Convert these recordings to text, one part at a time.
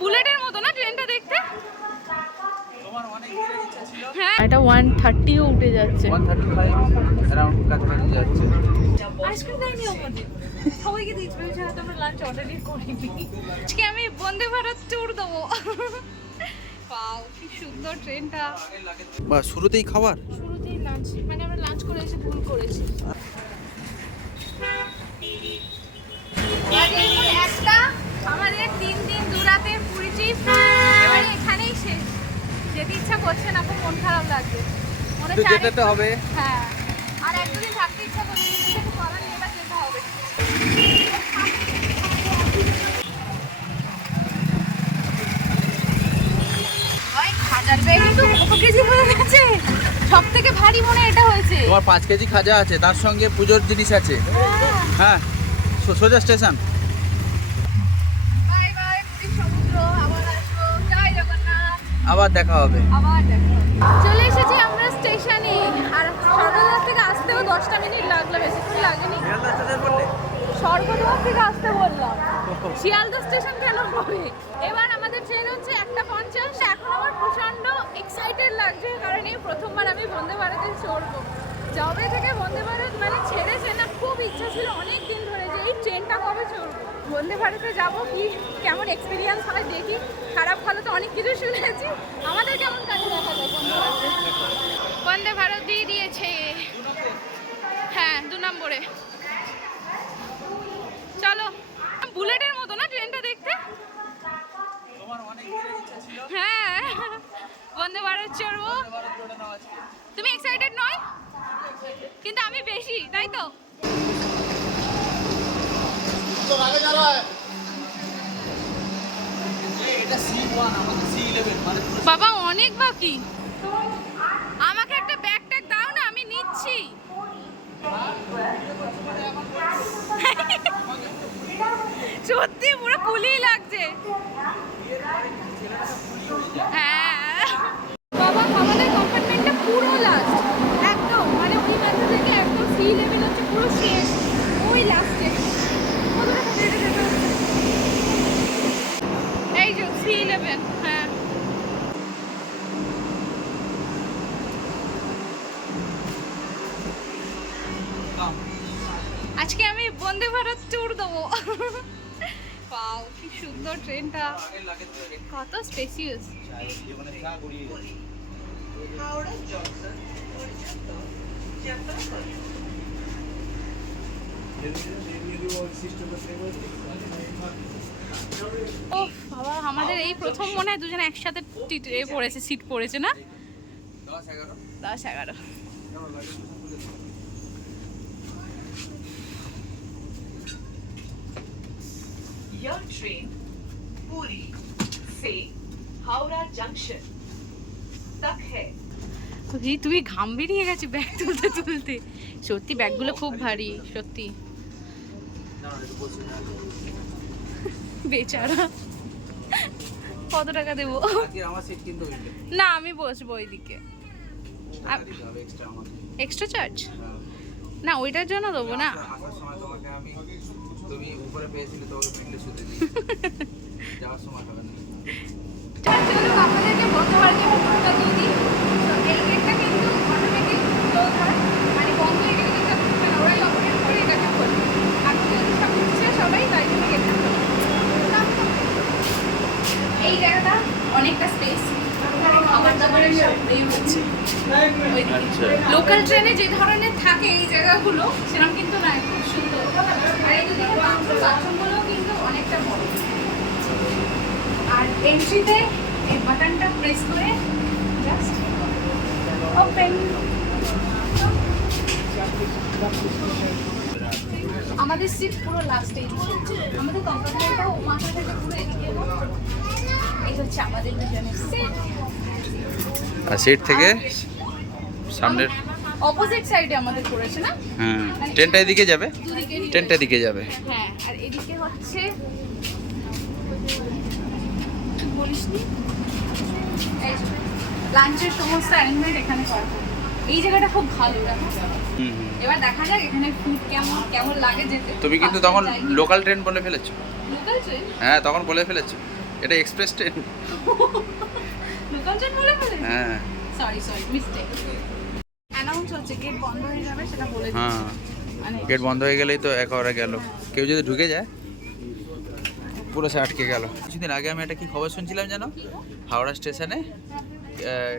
বুলেটের মতো না ট্রেনটা দেখতে। হ্যাঁ এটা 130ও উঠে যাচ্ছে, 135 अराउंड কাছাকাছি যাচ্ছে। আজকে দেয়নি আমাদের, সবাইকে দিয়েছে ছাড়া তো আমরা লাঞ্চ অর্ডারই করিনি। আজকে আমি বন্দে ভারত ট্যুর দেবো। ওয়াও কি সুন্দর ট্রেনটা। বা শুরুতেই খাবার, শুরুতেই লাঞ্চ, মানে আমরা লাঞ্চ করে এসে ভুল করেছি। একটা আমাদের 3 দিন দুরাতে পুরী ট্রিপ এবারে এখানেই শেষ। যেতে ইচ্ছা করছে না, খুব মন খারাপ লাগছে, মনে তো যেতে তো হবে। হ্যাঁ আর 1-2 দিন থাকতে ইচ্ছা করছে, কিন্তু কিছু করার নেই, এবার যেতে হবে। ওই খাজার ব্যাগ কিন্তু কত কেজি হয়ে গেছে, সব থেকে ভারী মনে এটা হয়েছে। তোমার 5 কেজি খাজা আছে, তার সঙ্গে পুজোর জিনিস আছে। হ্যাঁ সোজা স্টেশন। বাই বাই পুরীর সমুদ্র, আবার আসবো, জয় জগন্নাথ। আবার দেখা হবে। আবার দেখো চলে এসেছি আমরা স্টেশনে, আর সর্বদা থেকে আসতেও 10টা মিনিট লাগলো, বেশিক্ষণ লাগেনি। সর্বদা থেকে আসতে বললাম, শিয়ালদা স্টেশন কেন হবে। এবার আমাদের ট্রেন হচ্ছে 1:50। এখন আমার প্রচন্ড এক্সাইটেড লাগছে, কারণ এই প্রথমবার আমি বন্দে ভারতে চড়বো। যবে থেকে বন্দে ভারত মানে ছেড়েছে না, খুব ইচ্ছা ছিল অনেক দিন ধরে যে এই ট্রেনটা কবে চড়বো, বন্দে ভারতে যাবো, কি কেমন এক্সপিরিয়েন্স হয় দেখি। খারাপ ভালো তো অনেক কিছু শুনেছি, আমাদের কেমন কাজে দেখা যায় বন্দে ভারতে। বন্দে ভারত দিয়ে দিয়েছে, হ্যাঁ 2 নম্বরে। চলো, বুলেটের মতো না ট্রেনটা দেখতে। হ্যাঁ বন্দে ভারত চড়বো। তুমি এক্সাইটেড নয়, কিন্তু আমি বেশি, তাই তো। বাবা অনেক বাকি, আমাকে একটা ব্যাগ ট্যাগ দাও না, আমি নিচ্ছি। সত্যি পুরো কুলি লাগছে। হ্যাঁ বাবা আমাদের কম্পার্টমেন্টটা পুরো লাস্ট, একদম মানে ওই মাথা থেকে একদম সি লেভেল হচ্ছে পুরো শেষ, ওই লাস্টে। এই যে C11, হ্যাঁ আজকে আমি বন্দে ভারত ট্যুর দেবো। ওয়াও কি সুন্দর ট্রেনটা, কত স্পেসিয়াস। ও বাবা আমাদের এই প্রথম মনে হয় দুজনে একসাথে পড়েছে, সিট পড়েছে না। 10-11 Your train Puri से हावड़ा जंक्शन तक है। তুমি ঘাম বেরিয়ে গেছে ব্যাগ তুলতে তুলতে, সত্যি ব্যাগগুলো খুব ভারী সত্যি। বেচারা কত টাকা দেবো। না আমি বসবো ওইদিকে, এক্সট্রা চার্জ না ওইটার জন্য দেবো না। তুমি উপরে পেয়েছিলে তোমাকে পিকলে শুতে দিই, যাওয়ার সময় হবে না। চলো আপনাদেরকে বলতে পারি আমি ফোনটা দিয়ে দিই। এই গেটটা কিন্তু অটোমেটিক ক্লোজ হয়, মানে বন্ধ হয়ে গেলে কিন্তু আপনি ওরাই অপারেট করে এটাকে খোলে। আপনি যদি সব বুঝছে সবাই, তাই জন্য গেটটা খোলে। এই জায়গাটা অনেকটা স্পেস, খাবার দাবারের সব ইয়ে হচ্ছে। লোকাল ট্রেনে যে ধরনের থাকে এই জায়গাগুলো সেরকম কিন্তু না, খুব সুন্দর। আর এই দুদিকে বাথরুমগুলো কিন্তু অনেকটা বড়। আর এন্ট্রিতে এই বাটনটা প্রেস করে জাস্ট ওপেন। আমাদের সিট পুরো লাস্টে, আমাদের কম্পার্টমেন্টটাও মাথা থেকে পুরো এদিকে। এই হচ্ছে আমাদের দুজনের সিট, আর সিট থেকে সামনের অপোজিট সাইডে আমাদের পড়েছে না। হ্যাঁ ট্রেনটা এদিকে যাবে, ট্রেনটা এদিকে যাবে। হ্যাঁ আর এদিকে হচ্ছে বলিসনি লাঞ্চের সমস্ত অ্যারেঞ্জমেন্ট এখানে করা। এই জায়গাটা খুব ভালো লাগে। এবার দেখা যাক এখানে ফুড কেমন কেমন লাগে যেতে। তুমি কিন্তু তখন লোকাল ট্রেন বলে ফেলেছো। Local train? হ্যাঁ তখন বলে ফেলেছো। এটা এক্সপ্রেস ট্রেন। লোকাল ট্রেন বলে ফেলে। হ্যাঁ সরি মিস্টেক। অ্যানাউন্স হচ্ছে গেট বন্ধ হয়ে যাবে সেটা বলে দিচ্ছি। হ্যাঁ, মানে গেট বন্ধ হয়ে গেলেই তো একেবারে গেল। কেউ যদি ঢুকে যায় পুরো সে আটকে গেল। কিছুদিন আগে আমি একটা কি খবর শুনছিলাম জানো, হাওড়া স্টেশনে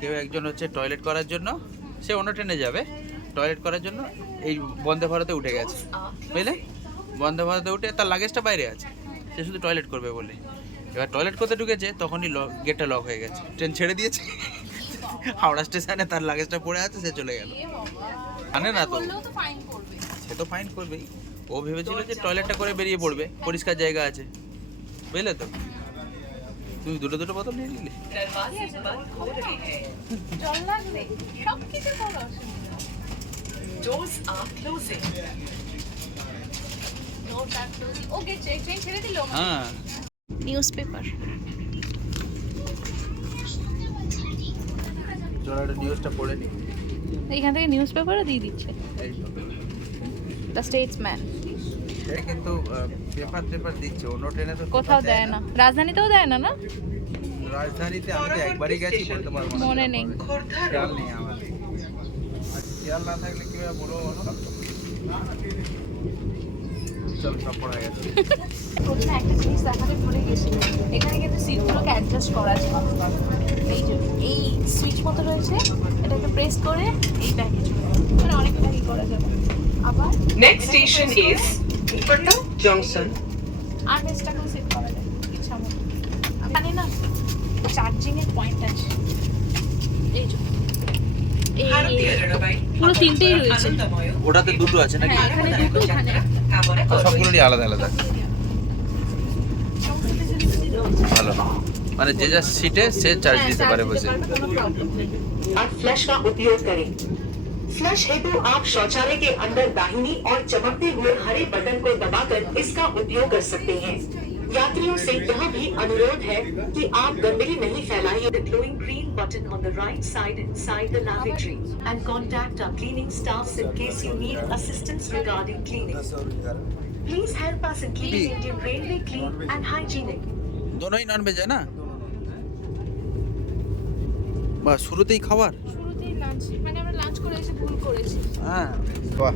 কেউ একজন হচ্ছে টয়লেট করার জন্য, সে অন্য ট্রেনে যাবে, টয়লেট করার জন্য এই বন্দে ভারতে উঠে গেছে, বুঝলে? বন্দে ভারতে উঠে তার লাগেজটা বাইরে আছে, সে শুধু টয়লেট করবে বলে। এবার টয়লেট করতে ঢুকেছে, তখনই গেটটা লক হয়ে গেছে, ট্রেন ছেড়ে দিয়েছে। হাওড়া স্টেশনে তার লাগেজটা পড়ে আছে, সে চলে গেল। জানে না তো, বললেও তো ফাইন করবে। সে তো ফাইন করবেই। ও ভেবেছিল যে টয়লেটটা করে বেরিয়ে পড়বে, পরিষ্কার জায়গা আছে, বুঝলে তো? তুমি দুটো বোতল নিয়ে নিলে। दरवाजे बंद हो रहे हैं। জল লাগবে সব কিছু কোনো অসুবিধা নেই। Doors are closing. No touch closing. Okay train ছেড়ে দিল। হ্যাঁ, নিউজ পেপার। চলো একটা নিউজটা পড়ে নি। এখান থেকে নিউজ পেপারও দিয়ে দিচ্ছে। এই তো। The Statesman. এটা কিন্তু পেপার দিচ্ছে, অন্য ট্রেনে তো কোথাও paper দেয় না, রাজধানীতেও দেয় না। না রাজধানীতে আমি তো একবারই গেছি, বলতে পারবো না। মনে নেই। খেয়াল নেই আমার। আর খেয়াল না থাকলে কিভাবে বলবো বলো? চল, সব পড়া গেছে। প্রথমে একটা জিনিস দেখাতে ভুলে গেছি, এখানে কিন্তু সিটগুলোকে অ্যাডজাস্ট করা যায়। এই যে এই সুইচ মতো রয়েছে, এটাকে প্রেস করে এই ব্যাগে মানে অনেক ব্যাগই করা যাবে। আবার Next station is Pata Junction. আর বেশটাকেও সেট করা যায় ইচ্ছা মতো। আমি জানি না চার্জিং এর পয়েন্ট আছে। এই যে ভারতীয় রেলওয়ে পুরো তিনটেই রয়েছে। আনন্দময় ওটাতে দুটো আছে নাকি? হ্যাঁ, এখানে দুটো, ওখানে একটা। কামনা করছি। সবগুলোরই আলাদা আলাদা। সমস্ত ফেসিলিটি রয়েছে। ভালো, মানে যে যার সিটে সে চার্জ হ্যাঁ, দিতে চার্জ পারে দিতে বসে। পারবে, কোনো প্রবলেম নেই। अब फ्लश का उपयोग करें। फ्लश हेतु आप शौचालय के अंदर दाहिनी और चमकते हुए हरे बटन को दबाकर इसका उपयोग कर सकते हैं। यात्रियों से यह भी अनुरोध है कि आप गंदगी नहीं फैलाइए। The glowing green button on the right side inside the lavatory and contact our cleaning staffs in case you need assistance regarding cleaning. Please help us in keeping Indian Railway clean and hygienic. দোনোই non veg না? বা শুরুতেই খাবার? শুরুতেই lunch, মানে আমরা lunch করে এসে ভুল করেছি। হ্যাঁ, বাহ।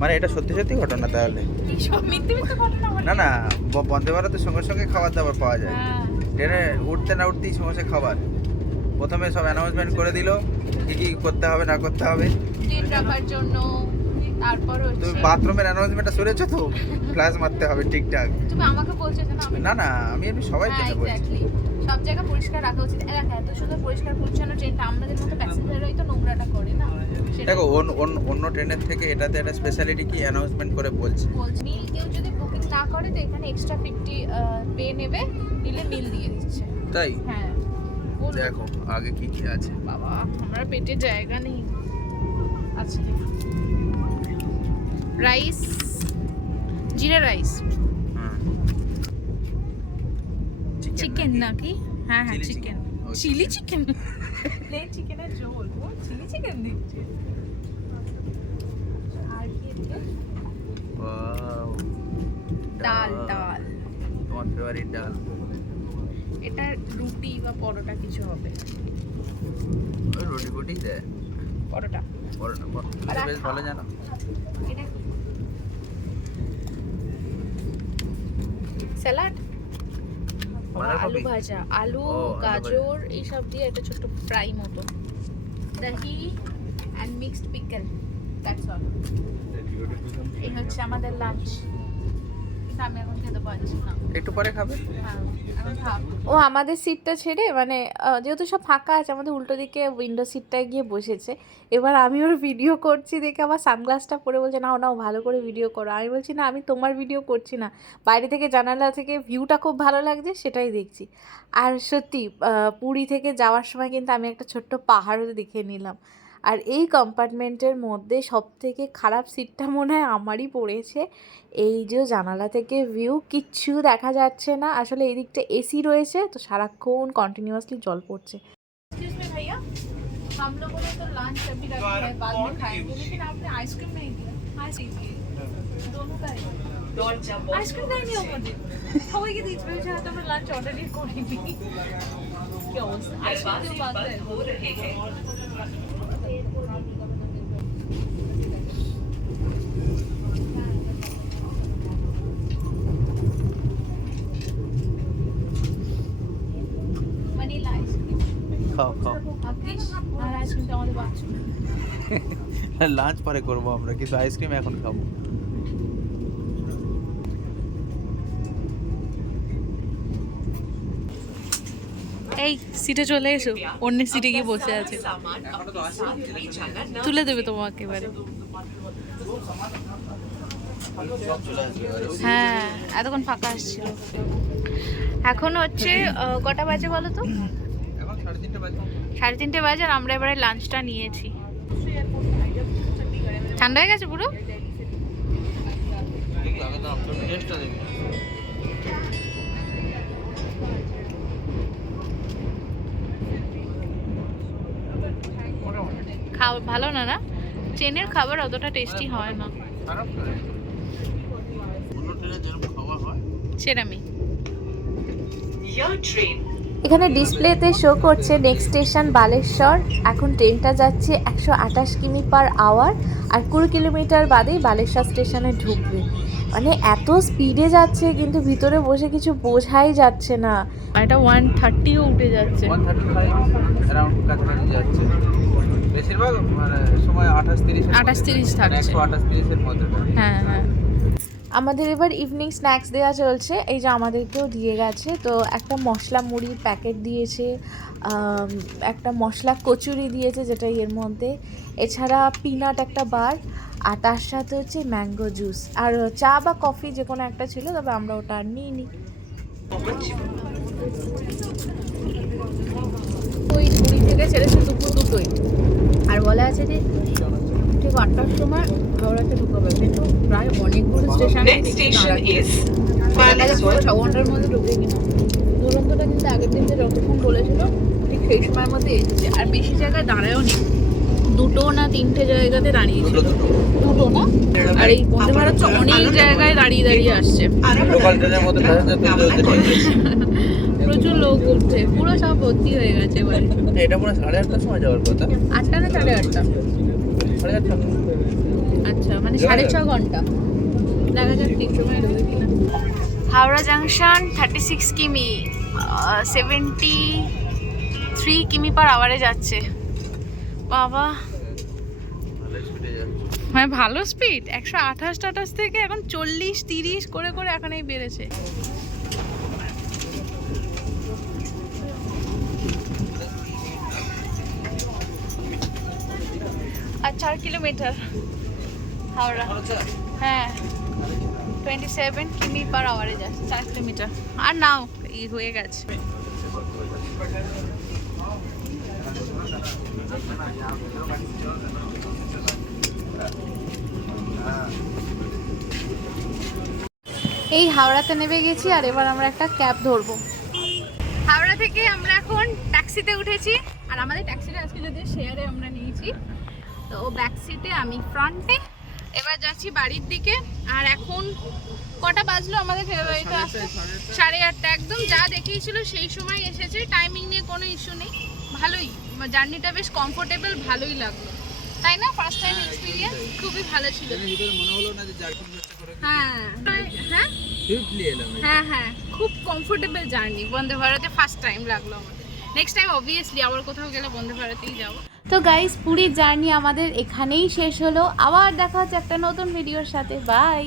মানে এটা সত্যি সত্যি ঘটনা তাহলে? এই সব মিথ্যে ঘটনা বলে। না না, বন্দে ভারতের সঙ্গে সঙ্গে খাবার দাবার পাওয়া যায়। হ্যাঁ, ট্রেনে উঠতে না উঠতেই সমস্যা খাবার। প্রথমে সব অ্যানাউন্সমেন্ট করে দিল কি কি করতে হবে না করতে হবে। ট্রেন রাখার জন্য, তারপর তুমি হচ্ছে বাথরুমের অ্যানাউন্সমেন্টটা শুনেছো তো? ফ্ল্যাশ মারতে হবে ঠিকঠাক। তুমি আমাকে বলছো যে না আমি না না, আমি এমনি সবাই হ্যাঁ, জন্য বলছি। exactly। সব জায়গা পরিষ্কার রাখা উচিত। এত সুন্দর পরিষ্কার পরিচ্ছন্ন ট্রেনটা, আমাদের মতো প্যাসেঞ্জাররাই তো নোংরাটা করে না। সেটা দেখো অন্য ট্রেনের থেকে এটাতে একটা স্পেশালিটি কি অ্যানাউন্সমেন্ট করে বলছে। বলছি মিল কেউ যদি বুকিং না করে তো এখানে এক্সট্রা 50 পে নেবে, নিলে মিল দিয়ে দিচ্ছে। তাই হ্যাঁ বলুন। দেখো আগে কি কি আছে। বাবা আমার পেটে জায়গা নেই। আচ্ছা, রাইস, জিরা রাইস, চিকেন নাকি? হ্যাঁ হ্যাঁ, Chili chicken, chicken. Okay. Chilli chicken, plain চিকেনের ঝোল, ও চিলি চিকেন দিচ্ছে। আর কি আছে? ওয়াও, ডাল ডাল, তোমার ফেভারিট ডাল। এটা রুটি বা পরোটা কিছু হবে। ওই রুটি ফুটি দেয়, পরোটা, পরোটা বেশ ভালো জানো। এটা স্যালাড, আলু ভাজা, আলু ও, আলু গাজর এইসব দিয়ে একটা ছোট্ট ফ্রাই মতো, দহি and mixed pickle, that's all. এই হচ্ছে আমাদের লাঞ্চ। আমি এখন খেতে পারছি না। একটু পরে খাবে। ও আমাদের সিটটা ছেড়ে মানে যেহেতু সব ফাঁকা আছে, আমাদের উল্টো দিকে উইন্ডো সিটটায় গিয়ে বসেছে। এবার আমি ওর ভিডিও করছি দেখে আমার সানগ্লাসটা পরে বলছে নাও নাও ভালো করে ভিডিও করো। আমি বলছি না আমি তোমার ভিডিও করছি না, বাইরে থেকে জানালা থেকে ভিউটা খুব ভালো লাগছে সেটাই দেখছি। আর সত্যি পুরী থেকে যাওয়ার সময় কিন্তু আমি একটা ছোট্ট পাহাড়ও দেখে নিলাম। আর এই কম্পার্টমেন্টের মধ্যে সবথেকে খারাপ সিটটা মনে হয় আমারই পড়েছে। এই যে জানালা থেকে ভিউ কিচ্ছু দেখা যাচ্ছে না, আসলে এই দিকটা এসি রয়েছে তো সারাক্ষণ কন্টিনিউয়াসলি জল পড়ছে। भैया हम लोगों ने तो लंच अभी रखा है, बाद में खाएंगे, लेकिन आपने आइसक्रीम नहीं दिया। आइसक्रीम दोनों का है। আইসক্রিম দেয়নি আমাদের, সবাইকে দিয়েছি, ভেবেছি হয়তো আমরা লাঞ্চ অর্ডারই করিনি। কি অবস্থা, আইসক্রিম বাদ দেয়। हो रहे हैं। ভ্যানিলা আইসক্রিম খাও খাও। ভাগ্যিস, আর আইসক্রিমটা আমাদের বাচ্চা। লাঞ্চ পরে করবো আমরা, কিন্তু আইসক্রিম এখন খাবো। এই সিটে চলে এসো, অন্য সিটে গিয়ে বসে আছে, सामान अपने साथ ले जाना न তুলে দেবে তোমাকে এবারে। হ্যাঁ, এতক্ষণ ফাঁকা আসছিল। এখন হচ্ছে কটা বাজে বলো তো? এখন 3:30 বাজে। 3:30 বাজে, আর আমরা এবারে লাঞ্চটা নিয়েছি। ঠান্ডা হয়ে গেছে পুরো। ঠিক লাগে না, আপনি টেস্টটা দেখুন। খাওয়া ভালো না, না ট্রেনের খাবার অতটা টেস্টি হয় না, খারাপ করে। অন্য ট্রেনে যেরকম খাওয়া হয় সেরামি। यह ट्रेन এখানে ডিসপ্লেতে শো করছে নেক্সট স্টেশন বালেশ্বর। এখন ট্রেনটা যাচ্ছে 128 কিমি পার আওয়ার, আর 20 কিলোমিটার বাদেই বালেশ্বর স্টেশনে ঢুকবে। মানে এত স্পিডে যাচ্ছে, কিন্তু ভিতরে বসে কিছু বোঝাই যাচ্ছে না। আর এটা 130ও উঠে যাচ্ছে। 135 অ্যারাউন্ড কাছাকাছি যাচ্ছে। বেশিরভাগ মানে সময় 28-30 28-30 থাকছে। 128-30 এর মধ্যে থাকে। হ্যাঁ হ্যাঁ। আমাদের এবার ইভিনিং স্ন্যাক্স দেওয়া চলছে, এই যে আমাদেরকেও দিয়ে গেছে। তো একটা মশলা মুড়ির প্যাকেট দিয়েছে, একটা মশলা কচুরি দিয়েছে যেটা এর মধ্যে, এছাড়া পিনাট একটা বার, আর তার সাথে হচ্ছে ম্যাঙ্গো জুস, আর চা বা কফি যে কোনো একটা ছিল, তবে আমরা ওটা আর নিইনি। ওই পুরী থেকে ছেড়েছে দুপুর 2টোয়, আর বলা আছে যে ঠিক 8টার সময় হাওড়াতে ঢুকাবে, কিন্তু প্রায় অনেকগুলো স্টেশন। नेक्स्ट स्टेशन इज 6 ঘন্টার মধ্যে ঢুকে কিনা। দুরন্তটা কিন্তু আগের দিন যে যতক্ষণ বলেছিল ঠিক সেই সময়ের মধ্যে এসেছে, আর বেশি জায়গায় দাঁড়ায়ও নি, 2টো না 3টে জায়গাতে দাঁড়িয়েছিল। 2টো না, আর এই বন্দে ভারত তো অনেক জায়গায় দাঁড়িয়ে দাঁড়িয়ে আসছে। লোকাল ট্রেনের মধ্যে প্রচুর লোক উঠছে, পুরো সব ভর্তি হয়ে গেছে এবারে। এটা পুরো 8:30টার সময় যাওয়ার কথা। 8টা না 8:30? 8:30 আচ্ছা, মানে 6.5 ঘন্টা। দেখা যাক ঠিক সময় ঢুকে কিনা। হাওড়া জাংশন 36 কিমি, 73 কিমি পার আওয়ারে যাচ্ছে। বাবা, ভালো স্পিডে যাচ্ছে। মানে ভালো স্পিড। 128 থেকে এখন 40-30 করে করে এখন এই বেড়েছে। আর 4 কিলোমিটার হাওড়া। হ্যাঁ, 27 কিমি পার আওয়ারে যাচ্ছে, 4 কিলোমিটার। আর নাও, এই হয়ে গেছে। এই হাওড়াতে নেমে গেছি, আর এবার আমরা একটা ক্যাব ধরবো। হাওড়া থেকে আমরা এখন ট্যাক্সিতে উঠেছি, আর আমাদের ট্যাক্সিটা আজকে যদি শেয়ারে আমরা নিয়েছি, তো ব্যাক সিটে আমি ফ্রন্টে। এবার যাচ্ছি বাড়ির দিকে। আর এখন কটা বাজলো আমাদের ফেরার বাড়িতে আসতে? 8:30। একদম যা দেখিয়েছিল সেই সময় এসেছে, টাইমিং নিয়ে কোনো ইস্যু নেই। ভালোই, জার্নিটা বেশ কমফোর্টেবল, ভালোই লাগলো, তাই না? ফার্স্ট টাইম এক্সপিরিয়েন্স খুবই ভালো ছিল। ভিতরে মনে হলো না যে জার্কিং করতে করে। হ্যাঁ হ্যাঁ সুইফটলি এলাম। হ্যাঁ হ্যাঁ, খুব কমফোর্টেবল জার্নি। বন্দে ভারতে ফার্স্ট টাইম লাগলো আমাদের। নেক্সট টাইম অবভিয়াসলি আবার কোথাও গেলে বন্দে ভারতেই যাবো। তো গাইস, পুরীর জার্নি আমাদের এখানেই শেষ হলো। আবার দেখা হচ্ছে একটা নতুন ভিডিওর সাথে। বাই।